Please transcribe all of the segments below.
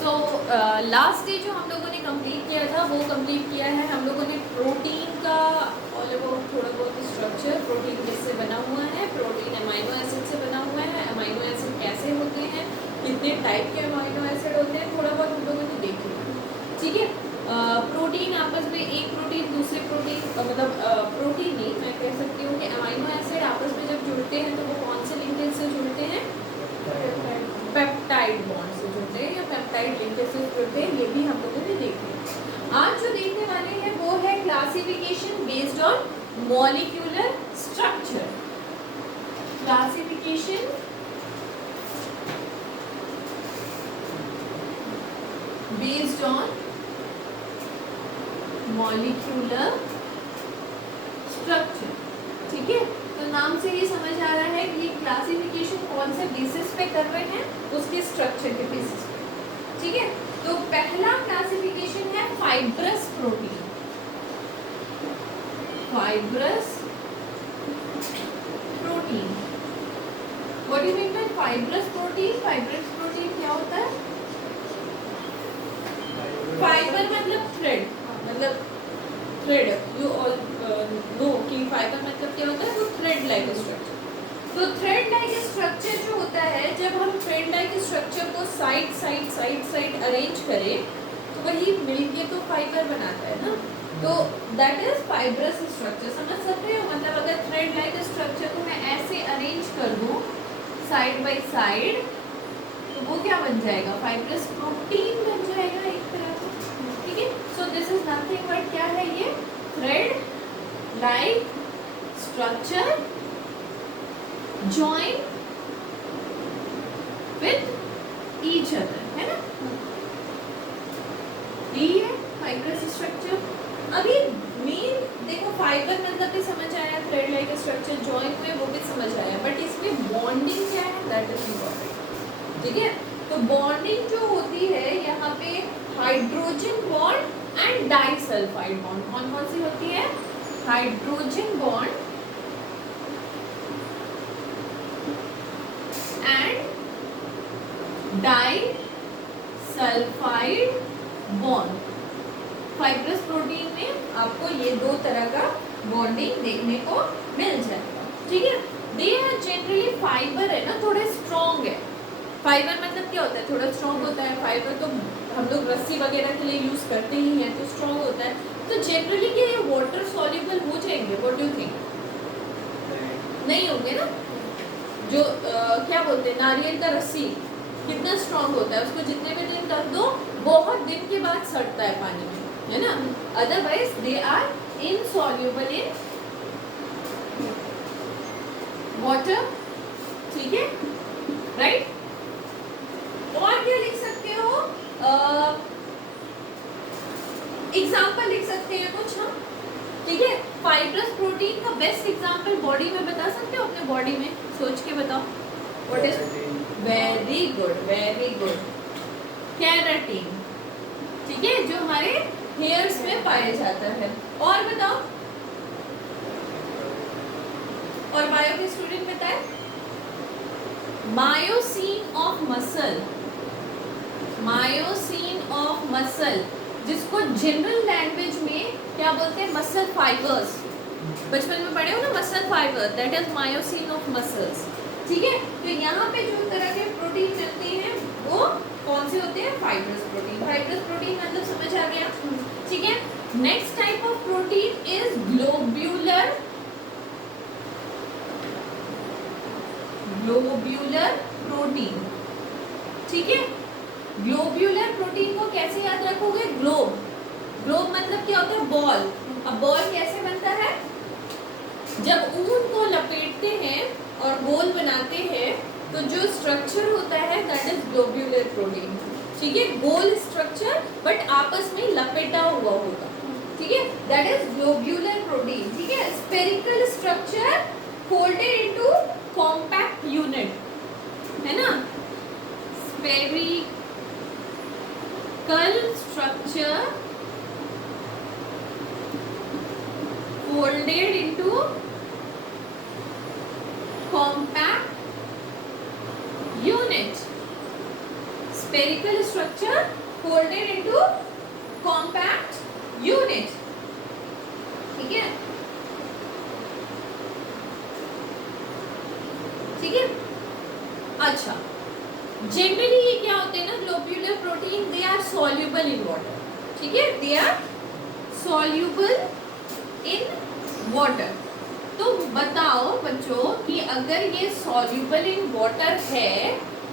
So last day जो हम लोगों ने कंप्लीट किया था वो कंप्लीट किया है हम लोगों ने प्रोटीन का ऑल अबाउट थोड़ा बहुत स्ट्रक्चर, प्रोटीन किससे बना हुआ है, प्रोटीन अमाइनो एसिड से बना हुआ है, अमाइनो एसिड कैसे होते हैं, कितने टाइप के अमाइनो एसिड होते हैं, थोड़ा बहुत हम लोगों ने देख लिया। ठीक है, प्रोटीन आपस में एक प्रोटीन दूसरे प्रोटीन मतलब प्रोटीन नहीं, मैं कह सकती हूँ कि अमाइनो एसिड आपस में जब जुड़ते हैं तो वो कौन से लिंकेज से जुड़ते हैं, पेप्टाइड बॉन्ड से जुड़ते हैं या पेप्टाइड लिंकेज से जुड़ते हैं, ये भी हम लोगों ने देख लिया। आज जो देखने वाले हैं वो है classification based on molecular structure. Classification based on molecular structure. ठीक है, तो नाम से ये समझ आ रहा है कि ये क्लासिफिकेशन कौन से बेसिस पे कर रहे हैं, उसके स्ट्रक्चर के बेसिस पे। ठीक है, तो पहला क्लासिफिकेशन है fibrous protein. Fibrous protein, what do you mean by fibrous protein? Fibrous protein क्या होता है? फाइबर मतलब थ्रेड, मतलब थ्रेड, यू ऑल नो कि फाइबर मतलब क्या होता है, वो थ्रेड लाइक स्ट्रक्चर। तो थ्रेड लाइक स्ट्रक्चर जो होता है, जब हम थ्रेड लाइक स्ट्रक्चर को side side side side arrange करें तो वही मिलके तो फाइबर बनाता है ना, तो दैट इज फाइब्रस स्ट्रक्चर। समझ सकते हो? मतलब अगर थ्रेड लाइक स्ट्रक्चर को मैं ऐसे अरेंज कर दूं साइड बाय साइड तो वो क्या बन जाएगा? फाइब्रस प्रोटीन बन जाएगा एक तरह का। ठीक है, so this is nothing but क्या है ये? Thread like structure join with each other, है ना? यही है फाइब्रस स्ट्रक्चर। अभी मेन देखो, फाइबर मतलब भी समझ आया, थ्रेड लाइक स्ट्रक्चर जॉइन हुए वो भी समझ आया, बट इसमें बॉन्डिंग क्या है दैट इज इम्पोर्टेंट। ठीक है, तो बॉन्डिंग जो होती है यहाँ पे hydrogen bond and disulphide bond. कौन कौन सी होती है? Hydrogen bond and disulphide bond. Fibrous protein में आपको ये दो तरह का बॉन्डिंग देखने को मिल जाएगा। ठीक है, दे आर जनरली, फाइबर है ना थोड़े स्ट्रॉन्ग है। फाइबर मतलब क्या होता है? थोड़ा स्ट्रॉन्ग होता है। फाइबर तो हम लोग रस्सी वगैरह के लिए यूज करते ही हैं, तो स्ट्रॉन्ग होता है। तो जनरली क्या ये वाटर सॉल्युबल हो जाएंगे? What do you think? नहीं होंगे ना। जो क्या बोलते हैं, नारियल का रस्सी कितना स्ट्रॉन्ग होता है, उसको जितने भी दिन रख दो बहुत दिन के बाद सड़ता है पानी में, है ना। Otherwise they are insoluble in water. ठीक है, राइट। और क्या लिख सकते हो? एग्जाम्पल लिख सकते हैं कुछ हम। ठीक है, फाइब्रस प्रोटीन का बेस्ट एग्जांपल बॉडी में बता सकते हो? अपने बॉडी में सोच के बताओ। What is? Very good, very good, keratin. ठीक है, जो हमारे हेयर्स में पाया जाता है। और बताओ, और बायो के स्टूडेंट बताए। Myosin of muscle, myosin of muscle, जिसको जनरल लैंग्वेज में क्या बोलते हैं? Muscle fibres. बचपन में पढ़े हो ना muscle fibre, that is myosin of muscles. ठीक है, तो यहाँ पे जो तरह के प्रोटीन मिलते हैं वो कौन से होते हैं? Fibrous protein. फाइब्रस प्रोटीन मतलब समझ आ गया। ठीक है, next type of protein is globular, globular protein. ठीक है, ग्लोब्यूलर प्रोटीन को कैसे याद रखोगे? ग्लोब, ग्लोब मतलब क्या होता है? बॉल। अब बॉल कैसे बनता है? जब ऊन को लपेटते हैं और गोल बनाते हैं तो जो स्ट्रक्चर होता है दैट इज ग्लोब्यूलर प्रोटीन। ठीक है, गोल स्ट्रक्चर बट आपस में लपेटा हुआ होगा। ठीक है, दैट इज ग्लोब्यूलर प्रोटीन। ठीक है, spherical structure folded into compact unit, है ना। Spherical structure folded into compact unit, spherical structure folded into compact unit. ठीक है, ठीक है। अच्छा, जनरली ये क्या होते हैं ना, globular protein, they are soluble in water, ठीक है, they are soluble in water. तो बताओ बच्चों कि अगर ये सॉल्युबल इन वाटर है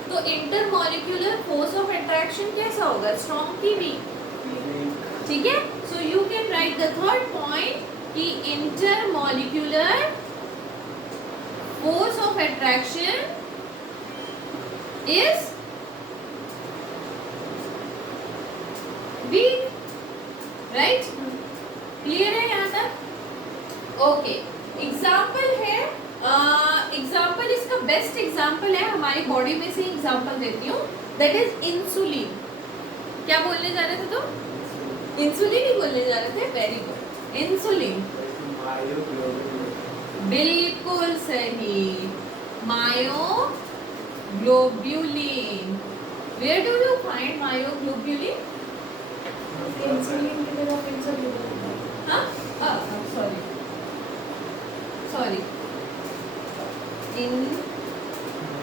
तो इंटरमॉलिक्यूलर फोर्स ऑफ अट्रैक्शन कैसा होगा, स्ट्रॉन्ग की वीक, ठीक है। So you can write the third point कि intermolecular force of attraction is weak, right? Clear है यहाँ तक? ओके, एग्जाम्पल है, एग्जाम्पल इसका बेस्ट एग्जाम्पल है, हमारी बॉडी में से एग्जाम्पल देती हूँ, दैट इज इंसुलिन। क्या बोलने जा रहे थे तुम? इंसुलिन ही बोलने जा रहे थे, वेरी गुड, इंसुलिन, बिल्कुल सही, मायो globulin. Where do you find myoglobulin? Insulin की जगह इंसुलिन। हाँ, sorry, sorry. In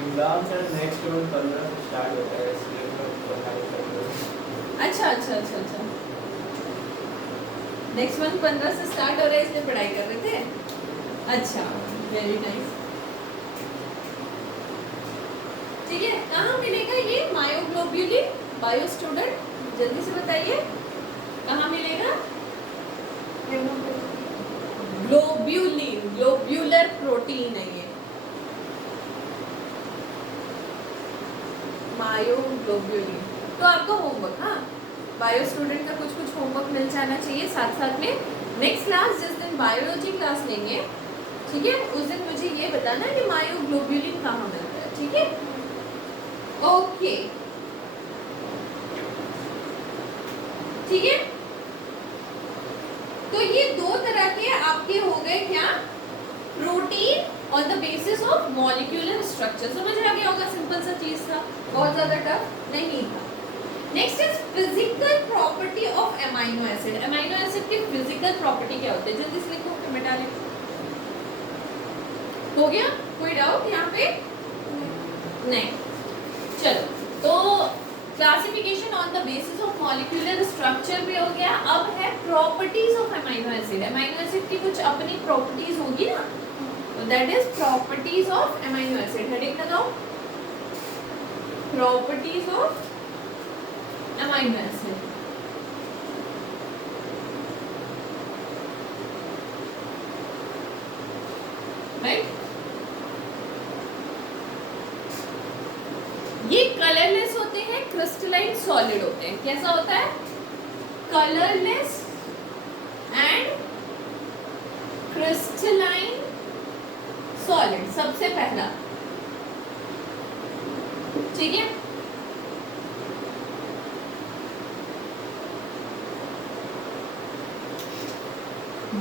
एग्जाम से नेक्स्ट मंथ 15 से स्टार्ट होता है, इसलिए मैं पढ़ाई कर रहा हूँ। अच्छा। नेक्स्ट मंथ 15 से स्टार्ट हो रहा है, इसलिए पढ़ाई कर रहे थे। अच्छा, वेरी नाइस, ठीक है। कहाँ मिलेगा ये मायोग्लोब्यूलिन? बायो स्टूडेंट जल्दी से बताइए, कहाँ मिलेगा ग्लोब्यूलिन? ग्लोब्यूलर प्रोटीन है ये, मायोग्लोब्यूलिन। तो आपका होमवर्क, हाँ, बायो स्टूडेंट का कुछ होमवर्क मिल जाना चाहिए साथ साथ में। नेक्स्ट क्लास जिस दिन बायोलॉजी क्लास लेंगे, ठीक है, उस दिन मुझे ये बताना कि मायोग्लोब्यूलिन कहाँ मिलता है, ठीक है। ओके, ठीक है। तो ये दो तरह के आपके हो गए क्या, protein on the basis of molecular structure. समझ आ गया होगा, सिंपल सा चीज था, बहुत ज्यादा टफ नहीं था। Next is physical property of amino acid. Amino acid की फिजिकल प्रॉपर्टी क्या होती है, जल्दी से लिखो, मिटा लें। हो गया, कोई डाउट यहाँ पे? नहीं, चलो, तो classification on the basis of molecular structure भी हो गया। अब है properties of amino acid. Amino acid की कुछ अपनी प्रॉपर्टीज होगी ना, तो that is properties of amino acid. Heading लगाओ, properties of amino acid. Right, ये कलरलेस होते हैं, क्रिस्टलाइन सॉलिड होते हैं। कैसा होता है? कलरलेस एंड क्रिस्टलाइन सॉलिड, सबसे पहला, ठीक है।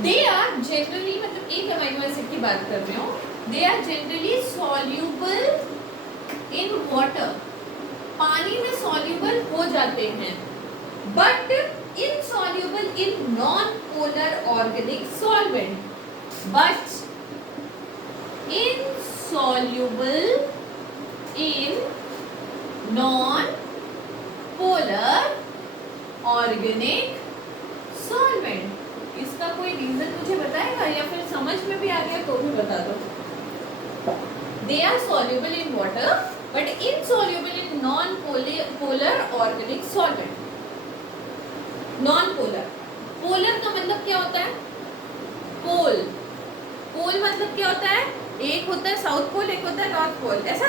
दे आर जनरली, मतलब एक अमाइनो एसिड की बात कर रहे हो, they are generally soluble in water, पानी में सॉल्यूबल हो जाते हैं, but insoluble in non polar organic solvent, but insoluble in non polar organic solvent. इसका कोई रीजन मुझे बताएगा, या फिर समझ में भी आ गया तो भी बता दो। They are soluble in water but insoluble in non-polar organic solvent. Non-polar, polar का मतलब क्या होता है? पोल, पोल मतलब क्या होता है? एक होता है साउथ पोल, एक होता है नॉर्थ पोल, ऐसा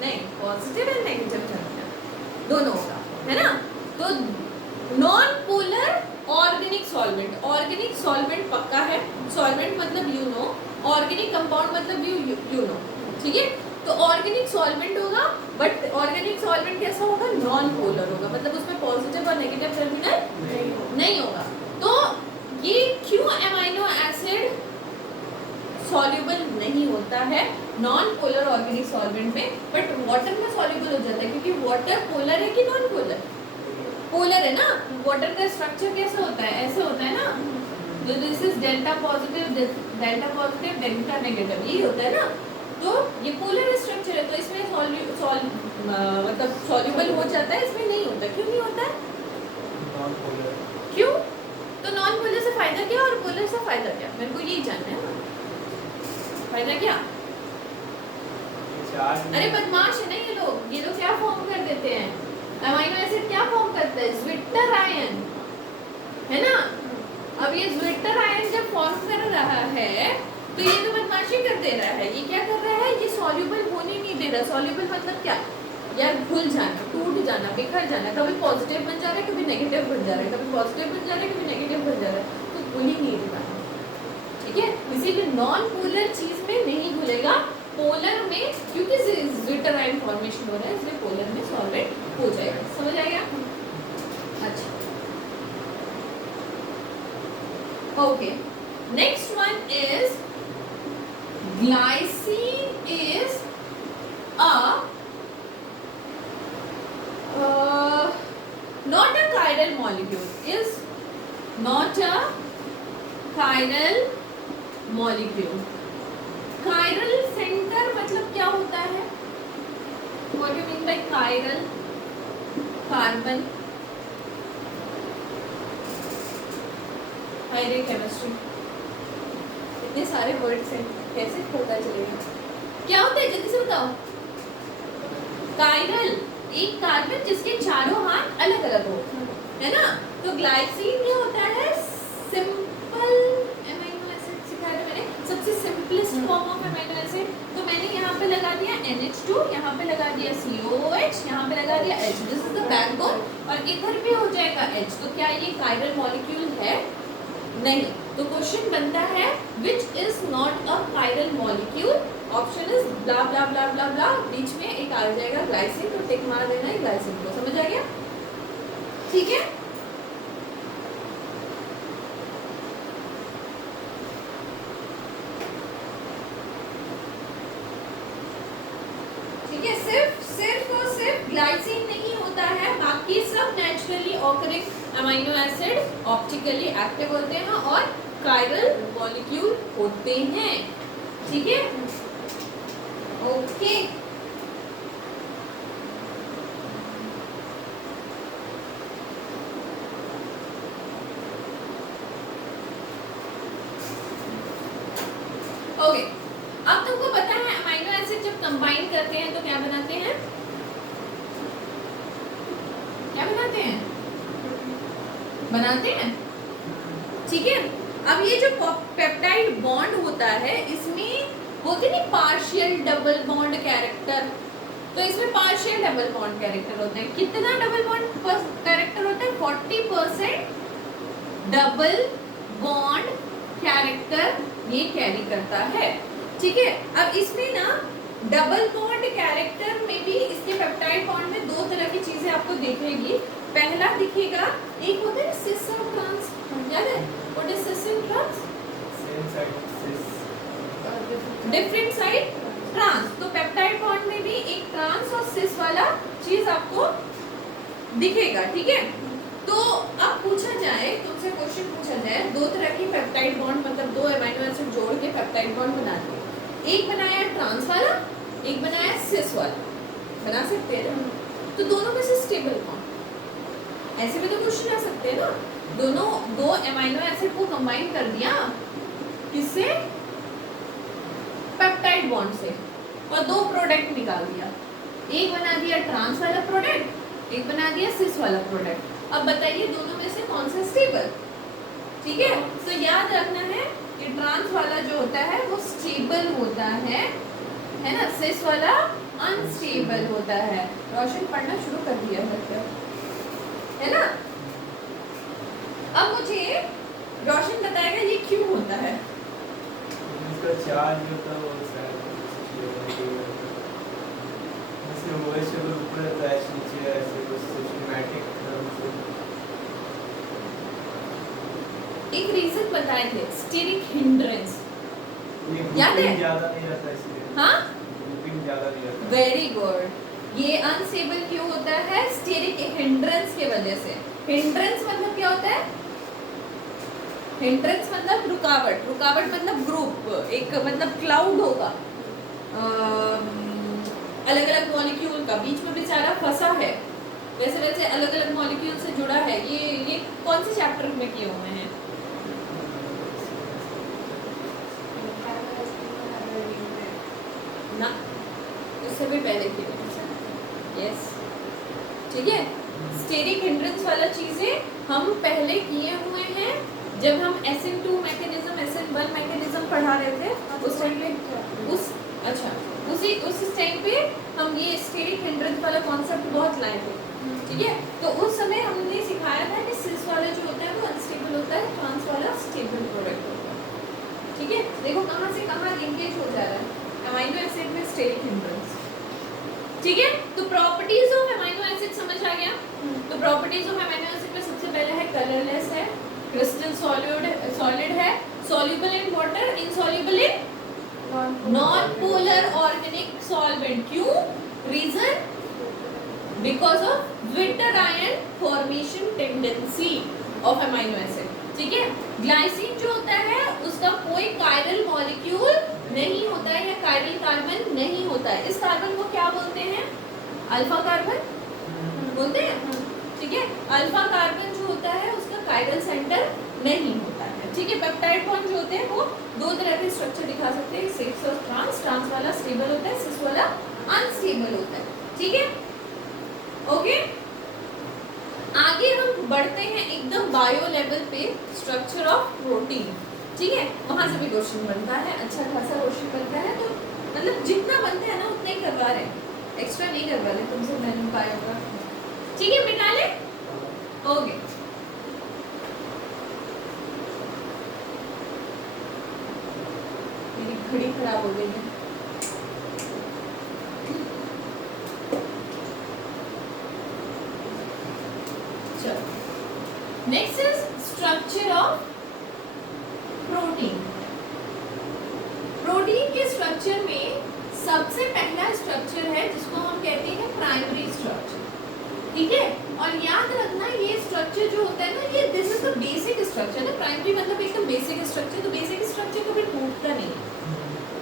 नहीं, पॉजिटिव एंड नेगेटिव चार्ज दोनों होगा, है ना। तो non polar organic solvent, organic solvent पक्का है, सॉल्वेंट मतलब यू नो, ऑर्गेनिक कंपाउंड मतलब यू नो, ठीक है। तो ऑर्गेनिक सॉल्वेंट होगा, बट ऑर्गेनिक सॉल्वेंट कैसा होगा? नॉन पोलर होगा, मतलब उसमें पॉजिटिव और नेगेटिव टर्मिनल नहीं होगा। तो ये क्यों अमाइनो एसिड सॉल्युबल नहीं होता है? नॉन पोलर ऑर्गेनिक सॉल्वेंट में, बट वाटर में सॉल्युबल हो जाता है क्योंकि वाटर पोलर है कि नॉन पोलर? पोलर है ना। वाटर का स्ट्रक्चर कैसा होता है? ऐसे होता है ना, तो this is delta positive, delta negative, यही होता है ना। तो ये पोलर स्ट्रक्चर है, तो इसमें मतलब सॉल्युबल हो जाता है, इसमें नहीं होता। क्यों नहीं होता है? Non polar. क्यों? तो नॉन पोलर से फायदा क्या और पोलर से फायदा क्या? मेरे को यही जानना है ना, फायदा क्या? अरे बदमाश है ना ये लोग क्या फॉर्म कर देते हैं? अमाइनो एसिड क्या फॉर्म करता है? ज्विटर आयन, है ना। अब ये ज्विटर आयन जब फॉर्म कर रहा है तो ये तो बदमाशी कर दे रहा है। ये क्या कर रहा है? ये सॉल्युबल होने नहीं दे रहा। सॉल्युबल मतलब क्या यार? घुल जाना, टूट जाना, बिखर जाना। कभी पॉजिटिव बन जा रहा है, कभी नेगेटिव बन जा रहा है, कभी पॉजिटिव बन जा रहा है, कभी नेगेटिव बन जा रहा है, तो घुल ही नहीं रहा। ठीक है, इसीलिए नॉन पोलर चीज में नहीं घुलेगा, पोलर में, क्योंकि ज्विटर आयन फॉर्मेशन हो रहा है इसलिए पोलर में सॉल्वेंट हो जाएगा। समझ आएगा? अच्छा, okay. Next one is glycine is a not a chiral molecule, is not a chiral molecule. chiral center मतलब क्या होता है? what do you mean by chiral? Carbon, hydrogen chemistry, इतने सारे वर्ड्स हैं, कैसे पता चलेगा क्या होता है? जल्दी से बताओ। कायरल, एक कार्बन जिसके चारों हाथ अलग अलग हो, है ना। तो ग्लाइसिन क्या होता है? सिंपल अमीनो एसिड सिखाया था मैंने, सबसे simplest form of amino acid. तो मैंने यहाँ पे लगा दिया NH2, यहाँ पे लगा दिया COOH, यहाँ पे लगा दिया H, this is the backbone, और इधर भी हो जाएगा H। तो क्या ये कायरल मॉलिक्यूल है? नहीं। तो क्वेश्चन बनता है which is not a chiral molecule. Option is blah blah blah blah blah, बीच में एक आ जाएगा ग्लाइसिन, तो टिक मार देना है ग्लाइसिन को। समझ आ गया? ठीक है, ठीक है। सिर्फ और सिर्फ ग्लाइसिन नहीं होता है, बाकी सब naturally occurring amino acid optically active होते हैं और कायरल मॉलिक्यूल होते हैं। ठीक है, ओके। ओके, अब तुमको पता है अमीनो एसिड जब कंबाइन करते हैं तो क्या बनाते हैं? क्या बनाते हैं? ठीक है। अब ये जो पेप्टाइड बॉन्ड होता है इसमें होते नहीं पार्शियल डबल बॉन्ड कैरेक्टर, तो इसमें पार्शियल डबल बॉन्ड कैरेक्टर होते हैं। कितना डबल बॉन्ड कैरेक्टर होता है? 40% डबल बॉन्ड कैरेक्टर ये कैरी करता है। ठीक है, अब इसमें ना डबल बॉन्ड कैरेक्टर में भी इसके पेप्टाइड बॉन्ड में दो तरह की चीजें आपको दिखेगी। पहला दिखेगा, एक होता है सिस और ट्रांस, याद है? What is cis and trans? Same side cis, different side trans. तो पेप्टाइड बॉन्ड में भी एक ट्रांस और सिस वाला चीज आपको दिखेगा। ठीक है, तो अब पूछा जाए, तुमसे क्वेश्चन पूछा जाए, दो तरह की पेप्टाइड बॉन्ड मतलब दो अमीनो एसिड जोड़ के पेप्टाइड बॉन्ड बना दिए, एक बनाया ट्रांस वाला, एक बनाया सिस वाला, बना सकते हैं ना? तो दोनों में से स्टेबल कौन? ऐसे भी तो क्वेश्चन आ सकते हैं ना। दोनों दो अमीनो एसिड को कंबाइन कर दिया, किससे? पेप्टाइड बॉन्ड से, और दो प्रोडक्ट निकाल दिया। एक बना दिया ट्रांस वाला प्रोडक्ट, एक बना दिया सिस वाला प्रोडक्ट। अब बताइए दोनों में से कौन सा स्टेबल? ठीक है, तो याद रखना है कि ट्रांस वाला जो होता है वो स्टेबल होता है ना, सिस वाला अनस्टेबल होता है। रोशन पढ़ना शुरू कर दिया है ना? अब मुझे रोशन बताएगा ये क्यों होता है। इसका चार्ज होता है वो ऐसे वैसे ऊपर अटैच नीचे ऐसे कुछ सिस्टमैटिक ढंग से। एक रीजन बताए थे, स्टेरिक हिंड्रेंस, याद है? ज्यादा नहीं रहता इसलिए। हाँ, वेरी गुड। ये अनस्टेबल क्यों होता है? स्टेरिक हिंड्रेंस के वजह से। हिंड्रेंस मतलब क्या होता है? हिंड्रेंस मतलब रुकावट, रुकावट मतलब ग्रुप, एक मतलब क्लाउड होगा अलग अलग मॉलिक्यूल का, बीच में बेचारा फंसा है, वैसे वैसे अलग अलग मॉलिक्यूल से जुड़ा है। ये कौन से चैप्टर में किए हुए हैं? ना, उससे भी पहले किए हुए हैं। यस, ठीक है। स्टेरिक हिंड्रेंस वाला चीजें हम पहले किए हुए हैं जब हम SN2 मैकेनिज्म, SN1 मैकेनिज्म पढ़ा रहे थे उस टाइम पे। उस टाइम पे हम ये स्टेरिक हिंड्रेंस वाला कॉन्सेप्ट बहुत लाए थे, ठीक है। तो उस समय हमने सिखाया था कि सिस वाला जो होता है वो अनस्टेबल होता है, ट्रांस वाला स्टेबल प्रोडक्ट होता है, ठीक है। देखो कहाँ से कहाँ लिंकेज हो जा रहा है अमीनो एसिड में स्टेरिक हिंड्रेंस, ठीक है। तो प्रॉपर्टीज ऑफ अमीनो एसिड समझ आ गया। तो प्रॉपर्टीज ऑफ अमीनो एसिड में सबसे पहले है कलरलेस है, क्रिस्टल सॉलिड है, soluble in water, insoluble in non polar organic solvent. क्यों? Reason because of zwitter ion formation tendency of amino acid, ठीक है। ग्लाइसिन जो होता है उसका कोई कायरल मॉलिक्यूल नहीं होता है या कायरल कार्बन नहीं होता है। इस कार्बन को क्या बोलते हैं? अल्फा कार्बन बोलते हैं, ठीक है। अल्फा कार्बन जो होता है उसका कायरल सेंटर नहीं होता है, ठीक है। पेप्टाइड बॉन्ड जो होते हैं वो दो तरह के स्ट्रक्चर दिखा सकते हैं, सिस और ट्रांस। ट्रांस वाला स्टेबल होता है, सिस वाला अनस्टेबल होता है, ठीक है। ओके, आगे हम बढ़ते हैं एकदम बायो लेवल पे, स्ट्रक्चर ऑफ प्रोटीन, ठीक है। वहां से भी क्वेश्चन बनता है, अच्छा खासा क्वेश्चन बनता है। तो मतलब जितना बनता है ना उतना ही करवा रहे हैं, एक्स्ट्रा नहीं करवा रहे तुमसे, मैंने पाया होगा, ठीक है। मिटा ले, ओके। मेरी घड़ी खराब हो गई है। Next is structure of protein. Protein के स्ट्रक्चर में सबसे पहला स्ट्रक्चर है जिसको हम कहते हैं प्राइमरी स्ट्रक्चर, ठीक है। और याद रखना ये स्ट्रक्चर जो होता है ना, ये this is the basic structure है। प्राइमरी मतलब एकदम बेसिक स्ट्रक्चर। तो बेसिक स्ट्रक्चर कभी टूटता नहीं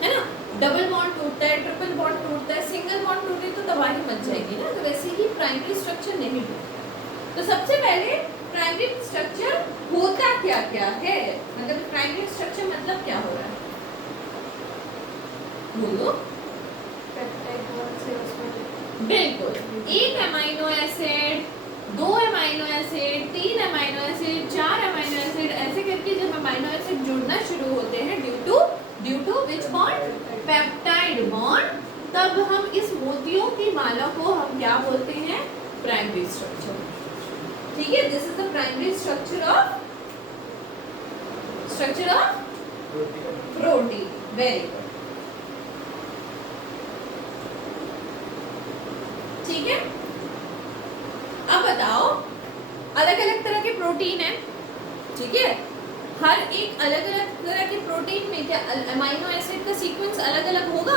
है ना। डबल बॉन्ड टूटता है, ट्रिपल बॉन्ड टूटता है, सिंगल बॉन्ड टूटे तो तबाही मच जाएगी ना। तो वैसे ही प्राइमरी स्ट्रक्चर नहीं टूटता। तो सबसे पहले प्राइमरी स्ट्रक्चर होता क्या क्या है, मतलब प्राइमरी स्ट्रक्चर मतलब क्या हो रहा है, बोलो। बिल्कुल, एक अमीनो एसिड, दो अमीनो एसिड, तीन अमीनो एसिड, चार अमीनो एसिड, ऐसे करके जब अमीनो एसिड जुड़ना शुरू होते हैं due to which bond? Peptide bond, तब हम इस मोतियों की माला को हम क्या बोलते हैं? प्राइमरी स्ट्रक्चर, ठीक है। This is the primary structure of protein. Very good, ठीक है। अब बताओ, अलग अलग तरह के प्रोटीन है, ठीक है। हर एक अलग अलग तरह के प्रोटीन में क्या अमीनो एसिड का सीक्वेंस अलग अलग होगा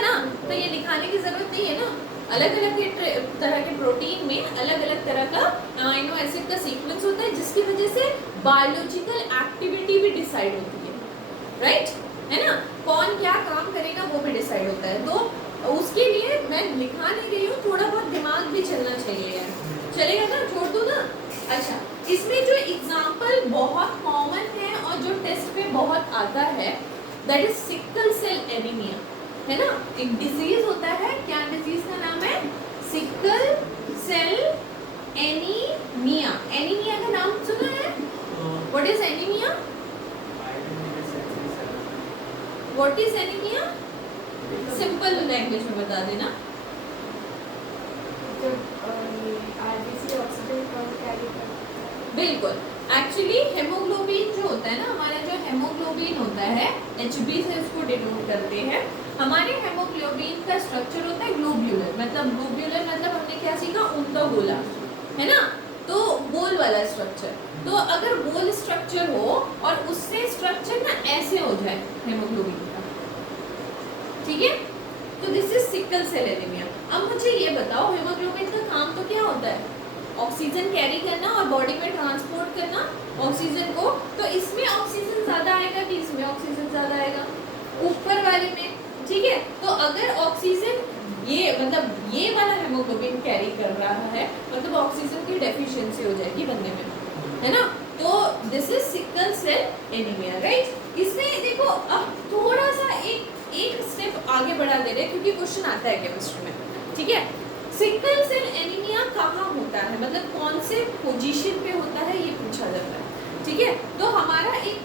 ना। तो ये लिखाने की जरूरत नहीं है ना। अलग अलग तरह के प्रोटीन में अलग अलग तरह का अमीनो एसिड का सीक्वेंस होता है, जिसकी वजह से बायोलॉजिकल एक्टिविटी भी डिसाइड होती है, राइट, है ना। कौन क्या काम करेगा वो भी डिसाइड होता है। तो उसके लिए मैं लिखा नहीं रही हूँ, थोड़ा बहुत दिमाग भी चलना चाहिए, चलेगा ना, छोड़ दो ना। अच्छा, इसमें जो एग्जाम्पल बहुत कॉमन है और जो टेस्ट पे बहुत आता है, that is sickle cell anaemia, है ना। एक डिजीज होता है, क्या डिजीज का नाम है? Sickle cell anaemia. एनीमिया का नाम सुना है? What is anaemia? What is anaemia? Simple language में बता देना। बिल्कुल, एक्चुअली हेमोग्लोबिन जो होता है ना, हमारा जो हेमोग्लोबिन होता है, HB से इसको डिनोट करते हैं। हमारे हेमोग्लोबिन का स्ट्रक्चर होता है ग्लोब्यूलर, मतलब हमने क्या सीखा? उनका गोला, है ना। तो गोल वाला स्ट्रक्चर, तो अगर गोल स्ट्रक्चर हो और उससे स्ट्रक्चर ना ऐसे हो जाए हेमोग्लोबिन का, ठीक है। तो this is sickle cell anaemia. अब मुझे ये बताओ हीमोग्लोबिन का काम तो क्या होता है? ऑक्सीजन कैरी करना और बॉडी में ट्रांसपोर्ट करना ऑक्सीजन को। तो इसमें ऑक्सीजन ज्यादा आएगा कि इसमें ऑक्सीजन ज्यादा आएगा? ऊपर वाले में, ठीक है। तो अगर ऑक्सीजन ये मतलब ये वाला हीमोग्लोबिन कैरी कर रहा है, मतलब ऑक्सीजन की डेफिशिएंसी हो जाएगी बंदे में, है ना। तो this is sickle cell anaemia, right. इसमें देखो अब थोड़ा सा एक स्टेप आगे बढ़ा दे रहे हैं क्योंकि क्वेश्चन आता है केमिस्ट्री में, ठीक है। सिकल सेल एनीमिया कहाँ होता है, मतलब कौन से पोजीशन पे होता है, ये पूछा जाता है, ठीक है। तो हमारा एक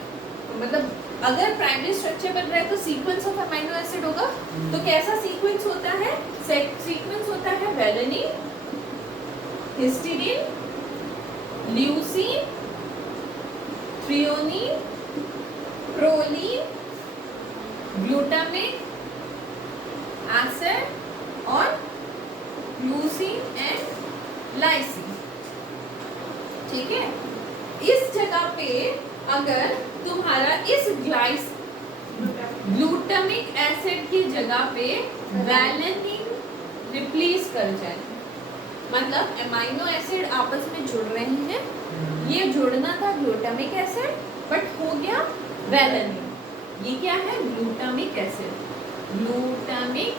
मतलब अगर प्राइमरी स्ट्रक्चर बन रहा है तो सीक्वेंस ऑफ अमीनो एसिड होगा। तो कैसा सीक्वेंस होता है? सीक्वेंस होता है valine, histidine, leucine, threonine, proline, glutamic acid और ल्यूसीन एंड लाइसिन, ठीक है। इस जगह पे अगर तुम्हारा इस ग्लूटामिक एसिड की जगह पे वैलेनिन रिप्लेस कर जाए, मतलब अमीनो एसिड आपस में जुड़ रहे हैं, ये जुड़ना था ग्लूटामिक एसिड बट हो गया वैलेनिन। ये क्या है? ग्लूटामिक एसिड, ग्लूटामिक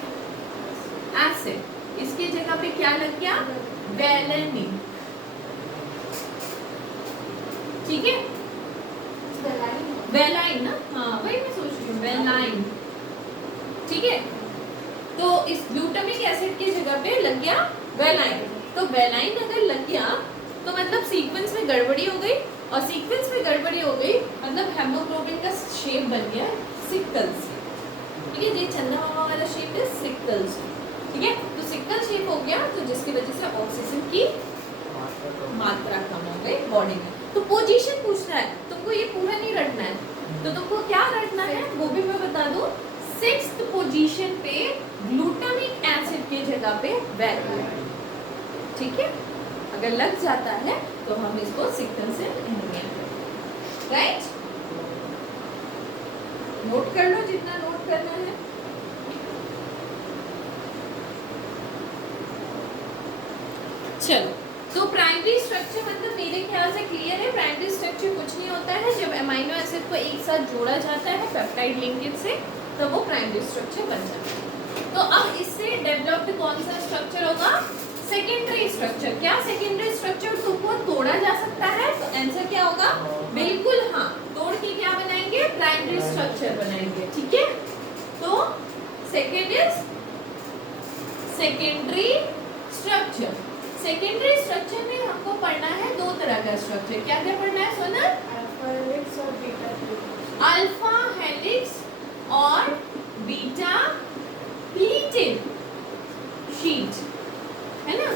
एसिड, इसकी जगह पे क्या लग गया? वैलेनिन, ठीक है। वेलाइन ना, हाँ वही मैं सोच रही हूँ, वेलाइन, ठीक है। तो इस ग्लूटामिक एसिड की जगह पे लग गया वेलाइन। तो वेलाइन अगर लग गया तो मतलब सीक्वेंस में गड़बड़ी हो गई, और सीक्वेंस में गड़बड़ी हो गई मतलब हेमोग्लोबिन का शेप बन गया सिकल से, ठीक है। ये चंदा मामा वाला शेप है सिकल से, ठीक है। तो सिकल शेप हो गया, तो जिसकी वजह से ऑक्सीजन की मात्रा कम हो गई बॉडी में। तो पोजीशन पूछना है तुमको, ये पूरा नहीं रटना है, तो तुमको क्या रटना है वो भी मैं बता दूं। 6th पोजीशन पे ग्लूटामिक एसिड की जगह पे वैलिन, ठीक है। अगर लग जाता है तो हम इसको सिकल सेल एनीमिया कहते हैं, राइट। नोट कर लो जितना नोट करना है। चलो, तो प्राइमरी स्ट्रक्चर मतलब मेरे ख्याल से क्लियर है। प्राइमरी स्ट्रक्चर कुछ नहीं होता है, जब अमीनो एसिड को एक साथ जोड़ा जाता है पेप्टाइड लिंकेज से तो वो प्राइमरी स्ट्रक्चर बन जाता है। तो अब इससे डेवलप्ड कौन सा स्ट्रक्चर होगा? Secondary structure. क्या सेकेंडरी स्ट्रक्चर तुमको तोड़ा जा सकता है? तो आंसर क्या होगा? बिल्कुल हाँ, तोड़ के क्या बनाएंगे? प्राइमरी स्ट्रक्चर बनाएंगे, ठीक है। तो second is secondary structure. Secondary structure में हमको पढ़ना है दो तरह का स्ट्रक्चर। क्या क्या पढ़ना है सोनल? अल्फा हेलिक्स और बीटा प्लीटेड शीट, है ना,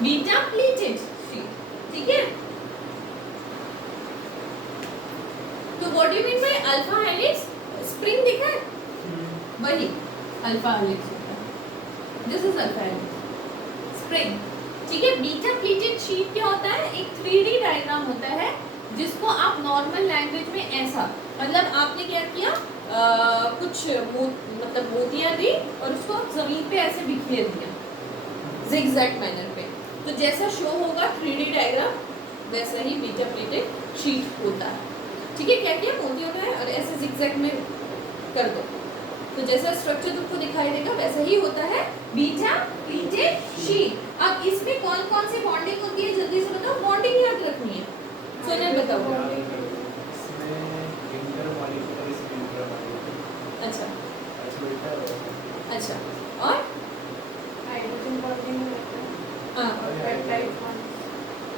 बीटा प्लीटेड शीट, ठीक है। तो what do you mean by alpha helix? Spring दिखा है, वही अल्फा हेलिक्स होता है। This is alpha helix spring, ठीक है। बीटा प्लीटेड शीट क्या होता है? एक 3D डायग्राम होता है जिसको आप नॉर्मल लैंग्वेज में ऐसा, मतलब आपने क्या किया, कुछ मतलब मोतियां दी और उसको जमीन पे ऐसे बिखेर दिया जिगजैग मैनर पे, तो जैसा शो होगा 3D डायग्राम वैसा ही बीटा प्लीटेड शीट होता है, ठीक है। क्या किया? मोतियों का है और ऐसे जिगजैग में कर दो तो जैसा स्ट्रक्चर तुमको दिखाई देगा वैसा ही होता है बीटा प्लीटेड शीट। अब इसमें कौन कौन सी बॉन्डिंग होती है जल्दी से बताओ, बॉन्डिंग याद रखनी है। सोनल बताओ। अच्छा अच्छा, और हाइड्रोजन बॉन्डिंग हाँ पेप्टाइड बॉन्ड,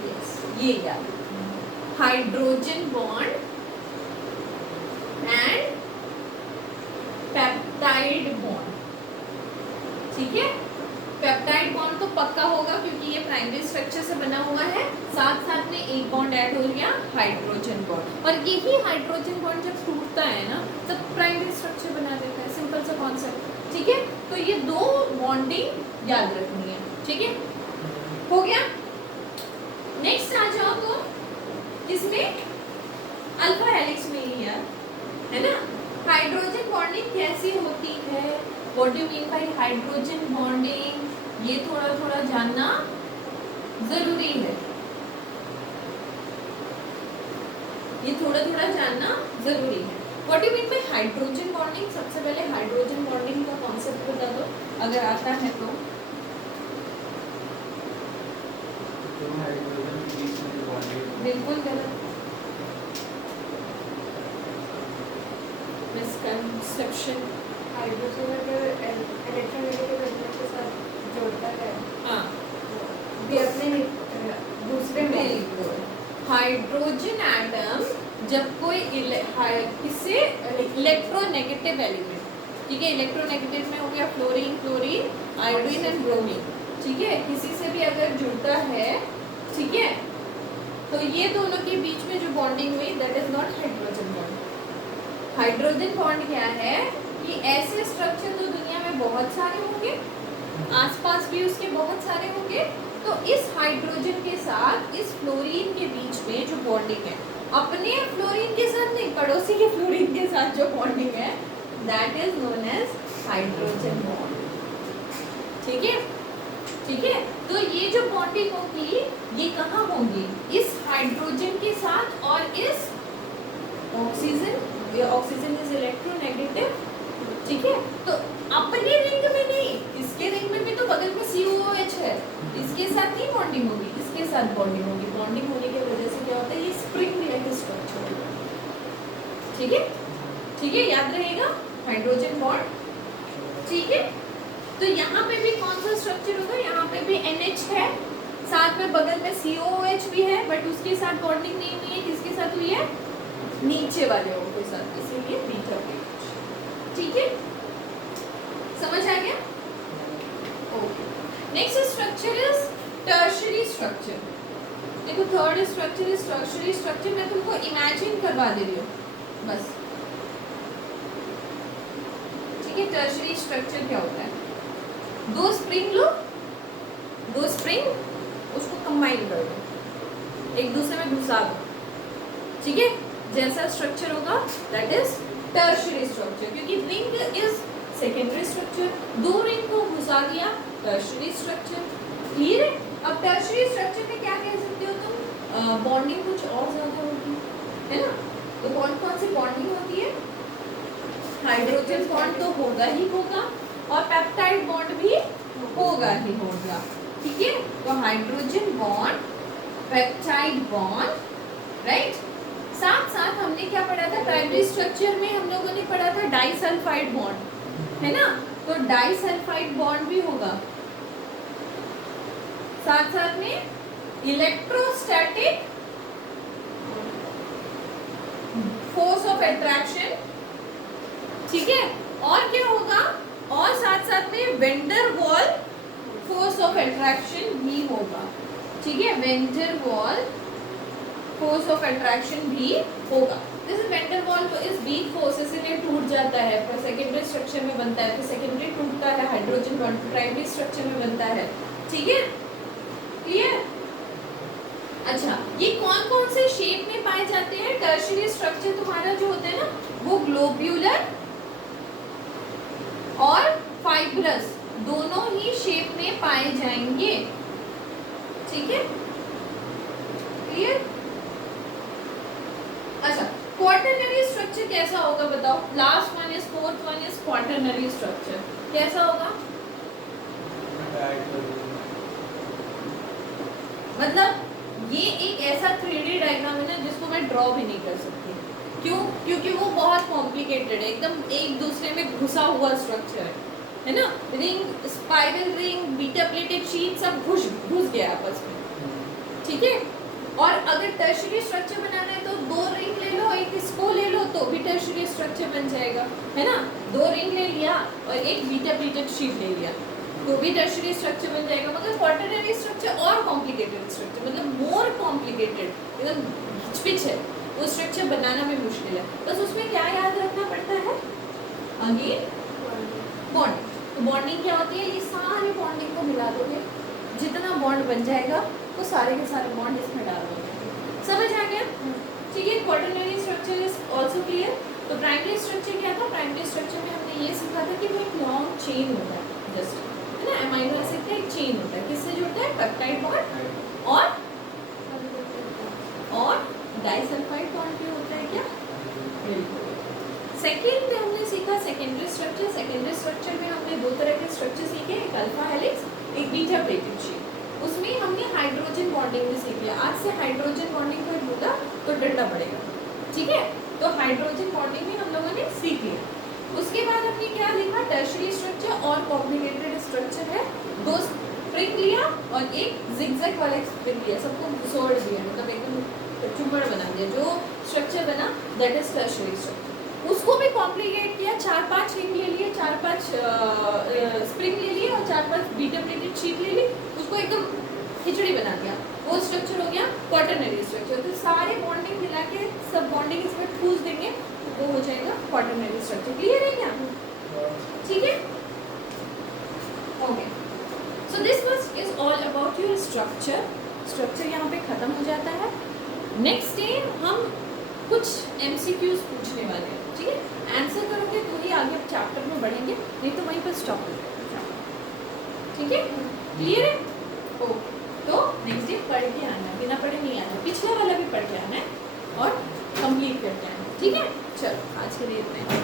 यस, ये याद, hydrogen bond and peptide bond, ठीक है। पेप्टाइड बॉन्ड तो पक्का होगा क्योंकि ये प्राइमरी स्ट्रक्चर से बना हुआ है, साथ साथ में एक बॉन्ड ऐड हो गया हाइड्रोजन बॉन्ड, और यही हाइड्रोजन बॉन्ड जब टूटता है ना तब प्राइमरी स्ट्रक्चर बना देता है, सिंपल सा कॉन्सेप्ट, ठीक है। तो ये दो बॉन्डिंग याद रखनी है, ठीक है, हो गया। नेक्स्ट आ जाओ तो इसमें अल्फा हेलिक्स में ही यार, है ना, हाइड्रोजन बॉन्डिंग कैसी होती है what do mean by hydrogen bonding, ये थोड़ा थोड़ा जानना जरूरी है, ये थोड़ा थोड़ा जानना जरूरी है। What do mean by hydrogen bonding, सबसे पहले हाइड्रोजन बॉन्डिंग का कॉन्सेप्ट बता दो अगर आता है तो। दो हाइड्रोजन के बीच में जो बॉन्डिंग बिल्कुल गलत, मिसकंसेप्शन। हाइड्रोजन अगर इलेक्ट्रोनेगेटिव एलिमेंट के साथ जोड़ता है हाँ भी अपने दूसरे में बिल्कुल, हाइड्रोजन एटम जब कोई किससे इलेक्ट्रोनेगेटिव एलिमेंट, ठीक है, इलेक्ट्रोनेगेटिव में हो गया fluorine, chlorine, iodine and bromine, ठीक है, किसी से भी अगर जुड़ता है, ठीक है, तो ये दोनों के बीच में जो बॉन्डिंग हुई that is not hydrogen bond. Hydrogen bond क्या है कि ऐसे स्ट्रक्चर तो दुनिया में बहुत सारे होंगे, आसपास भी उसके बहुत सारे होंगे, तो इस हाइड्रोजन के साथ इस फ्लोरीन के बीच में जो बॉन्डिंग है, अपने फ्लोरीन के साथ नहीं, पड़ोसी के फ्लोरीन के साथ जो बॉन्डिंग है that is known as hydrogen bond, ठीक है, ठीक है। तो ये जो बॉन्डिंग होगी ये कहाँ होगी, इस हाइड्रोजन के साथ और इस ऑक्सीजन, ये ऑक्सीजन इज इलेक्ट्रोनेगेटिव, ठीक है, तो अपने रिंग में नहीं, इसके रिंग में भी तो बगल में COOH है, इसके साथ नहीं बॉन्डिंग होगी, इसके साथ बॉन्डिंग होगी। बॉन्डिंग होने की वजह से क्या होता है, ये स्प्रिंग लाइक स्ट्रक्चर, ठीक है, ठीक है, याद रहेगा हाइड्रोजन बॉन्ड, ठीक है। तो यहाँ पे भी कौन सा स्ट्रक्चर होगा, यहाँ पे भी NH है, साथ में बगल में COOH भी है, बट उसके साथ बॉन्डिंग नहीं हुई है, किसके साथ हुई है, नीचे वाले के साथ, इसीलिए बीटा पीएच, ठीक है, समझ आ गया। Okay, next structure is tertiary structure. देखो third structure is tertiary structure, मैं तुमको इमेजिन करवा दे रही हूँ बस, ठीक है। टर्शियरी स्ट्रक्चर क्या होता है, दो स्प्रिंग लो, दो स्प्रिंग उसको कंबाइन कर दो, एक दूसरे में घुसा दो, ठीक है, जैसा स्ट्रक्चर होगा दैट इज टर्शियरी स्ट्रक्चर, क्योंकि रिंग इज सेकेंडरी स्ट्रक्चर, दो रिंग को घुसा दिया, टर्शियरी स्ट्रक्चर, क्लियर है। अब टर्शियरी स्ट्रक्चर में क्या कह सकते हो तुम, बॉन्डिंग कुछ और ज्यादा होगी, है ना, तो कौन कौन सी बॉन्डिंग होती है, हाइड्रोजन बॉन्ड तो होगा ही होगा, और पेप्टाइड बॉन्ड भी होगा ही होगा, ठीक है। तो hydrogen bond, peptide bond, right. साथ साथ हमने क्या पढ़ा था, प्राइमरी स्ट्रक्चर में हम लोगों ने पढ़ा था डाइसल्फाइड बॉन्ड, है ना, तो डाइसल्फाइड बॉन्ड भी होगा, साथ साथ में इलेक्ट्रोस्टैटिक फोर्स ऑफ अट्रैक्शन, ठीक है, और क्या होगा, और साथ साथ में vendor wall force of attraction भी होगा, ठीक है, vendor wall force of attraction भी होगा। जैसे वेंडर वॉल इस वीक फोर्स से टूट जाता है, फिर सेकेंडरी स्ट्रक्चर में बनता है, फिर सेकेंडरी टूटता है, हाइड्रोजन बॉन्ड प्राइमरी स्ट्रक्चर में बनता है, ठीक है, क्लियर। अच्छा, ये कौन कौन से शेप में पाए जाते हैं, टर्शियरी स्ट्रक्चर तुम्हारा जो होता है ना, वो ग्लोब्यूलर और फाइब्रस दोनों ही शेप में पाए जाएंगे, ठीक है, क्लियर। अच्छा, क्वाटरनरी स्ट्रक्चर कैसा होगा बताओ, last one is, fourth one is quaternary structure, कैसा होगा, मतलब ये एक ऐसा 3D डायग्राम है ना जिसको मैं ड्रॉ भी नहीं कर सकती, क्यों, क्योंकि वो बहुत कॉम्प्लिकेटेड है, एकदम एक दूसरे में घुसा हुआ स्ट्रक्चर है ना, ring, spiral ring, beta pleated sheet सब घुस गया आपस में, ठीक है। और अगर टर्शियरी स्ट्रक्चर बनाना है तो दो रिंग ले लो, एक इसको ले लो, तो भी टर्शियरी स्ट्रक्चर बन जाएगा, है ना, दो रिंग ले लिया और एक बीटा प्लेटेड शीट ले लिया, तो भी टर्शियरी स्ट्रक्चर बन जाएगा। मगर क्वाटरनरी स्ट्रक्चर और कॉम्प्लिकेटेड स्ट्रक्चर, मतलब मोर कॉम्प्लिकेटेड, एकदम घिचपिच है, वो स्ट्रक्चर बनाना भी मुश्किल है। बस उसमें क्या याद रखना पड़ता है, अगेन बॉन्ड, तो बॉन्डिंग क्या होती है, ये सारे बॉन्डिंग को मिला दोगे, जितना बॉन्ड बन जाएगा तो सारे के सारे बॉन्ड इसमें डाल दोगे, समझ आ गया, ठीक है। Quaternary structure is also clear. तो प्राइमरी स्ट्रक्चर क्या था? प्राइमरी स्ट्रक्चर में हमने ये सीखा था कि वो एक लॉन्ग चेन होता है, जस्ट है ना, अमाइनो एसिड का एक चेन होता है, किससे जुड़ता है? पेप्टाइड बॉन्ड और डाइसल्फाइड बॉन्ड पे होता है क्या? बिल्कुल। सेकेंड में हमने सीखा सेकेंडरी स्ट्रक्चर। सेकेंडरी स्ट्रक्चर में हमने दो तरह के स्ट्रक्चर सीखे, एक अल्फा हेलिक्स, एक बीटा प्लेटेड शीट। उसमें हमने हाइड्रोजन बॉन्डिंग भी सीख लिया। आज से हाइड्रोजन बॉन्डिंग कोई बोला तो डंडा पड़ेगा, ठीक है? तो हाइड्रोजन बॉन्डिंग भी हम लोगों ने सीख लिया। उसके बाद हमने क्या लिखा? टर्शरी स्ट्रक्चर और कॉम्प्लिकेटेड स्ट्रक्चर है। दो स्प्रिंग लिया और एक जिगजैग वाला स्प्रिंग लिया, सबको घुसोड़ दिया, मतलब एकदम चुम्बड़ बना दिया। जो स्ट्रक्चर बना दैट इज टर्शरी स्ट्रक्चर। उसको भी कॉम्प्लिकेट किया, 4-5 रिंग ले लिए, 4-5 स्प्रिंग ले लिए और 4-5 बीटा प्लेटेड शीट ले ली, उसको एकदम खिचड़ी बना दिया। वो स्ट्रक्चर हो गया क्वाटरनरी स्ट्रक्चर। तो सारे बॉन्डिंग मिला के सब बॉन्डिंग इसमें ठूस देंगे तो वो हो जाएगा क्वाटरनरी स्ट्रक्चर। क्लियर है क्या? ठीक है, okay. So this was is all about your structure. Structure यहाँ पे खत्म हो जाता है। नेक्स्ट डे हम कुछ MCQs पूछने वाले हैं, ठीक है? आंसर करोगे तो ही आगे चैप्टर में बढ़ेंगे, नहीं तो वहीं पर स्टॉप हो जाएगा, ठीक है? क्लियर है? ओके, तो नेक्स्ट डे पढ़ के आना, बिना पढ़े नहीं आना, पिछला वाला भी पढ़ के आना है और कंप्लीट करके आना, ठीक है? चलो आज के लिए इतना ही।